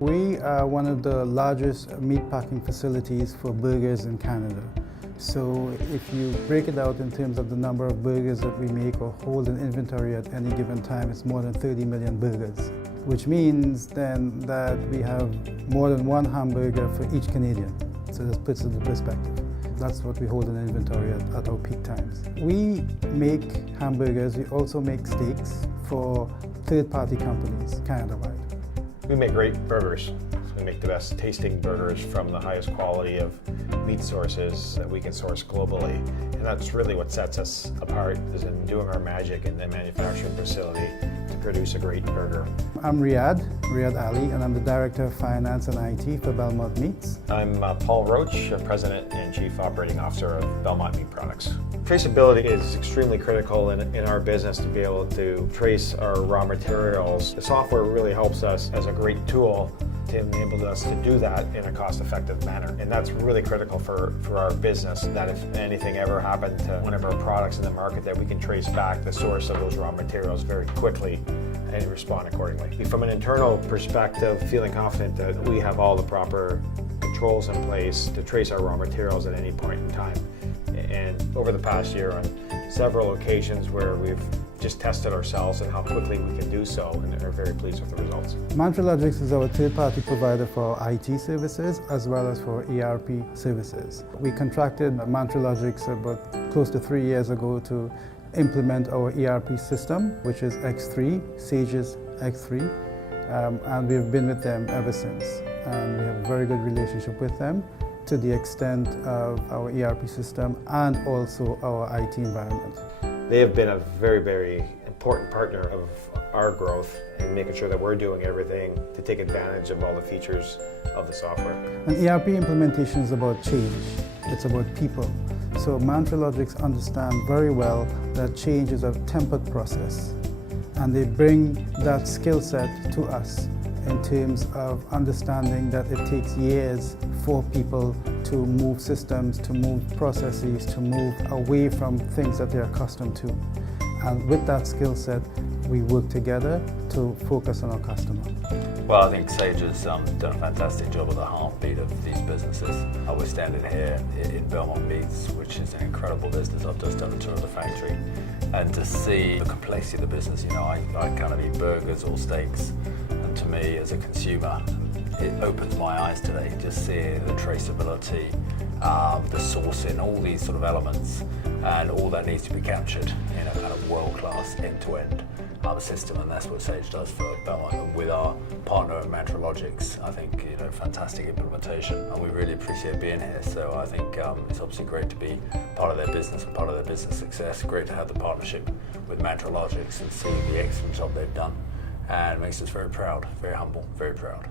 We are one of the largest meat packing facilities for burgers in Canada. So if you break it out in terms of the number of burgers that we make or hold in inventory at any given time, it's more than 30 million burgers, which means then that we have more than one hamburger for each Canadian. So this puts it in perspective. That's what we hold in inventory at our peak times. We make hamburgers, we also make steaks for third-party companies Canada-wide. We make great burgers. We make the best tasting burgers from the highest quality of meat sources that we can source globally. And that's really what sets us apart, is in doing our magic in the manufacturing facility to produce a great burger. I'm Riyad Ali, and I'm the Director of Finance and IT for Belmont Meats. I'm Paul Roach, President and Chief Operating Officer of Belmont Meat Products. Traceability is extremely critical in our business to be able to trace our raw materials. The software really helps us as a great tool to enable us to do that in a cost-effective manner. And that's really critical for our business, that if anything ever happened to one of our products in the market, that we can trace back the source of those raw materials very quickly and respond accordingly. From an internal perspective, feeling confident that we have all the proper controls in place to trace our raw materials at any point in time. And over the past year, on several occasions where we've just tested ourselves and how quickly we can do so, and are very pleased with the results. Mantralogix is our third-party provider for IT services as well as for ERP services. We contracted Mantralogix about close to 3 years ago to implement our ERP system, which is X3, Sage's X3, and we've been with them ever since. And we have a very good relationship with them, to the extent of our ERP system and also our IT environment. They have been a very, very important partner of our growth and making sure that we're doing everything to take advantage of all the features of the software. An ERP implementation is about change. It's about people. So Mantralogix understand very well that change is a tempered process, and they bring that skill set to us in terms of understanding that it takes years for people to move systems, to move processes, to move away from things that they're accustomed to. And with that skill set, we work together to focus on our customer. Well, I think Sage has done a fantastic job of the heartbeat of these businesses. We're standing here in Belmont Meats, which is an incredible business. I've just done a tour of the factory, and to see the complexity of the business, you know, I kind of eat burgers or steaks, and to me as a consumer, it opens my eyes today, just seeing the traceability, the sourcing, all these sort of elements, and all that needs to be captured in a kind of world-class end-to-end system, and that's what Sage does for Belmont. And with our partner at Mantralogix, I think, you know, fantastic implementation, and we really appreciate being here. So I think it's obviously great to be part of their business and part of their business success. Great to have the partnership with Mantralogix and see the excellent job they've done, and it makes us very proud, very humble, very proud.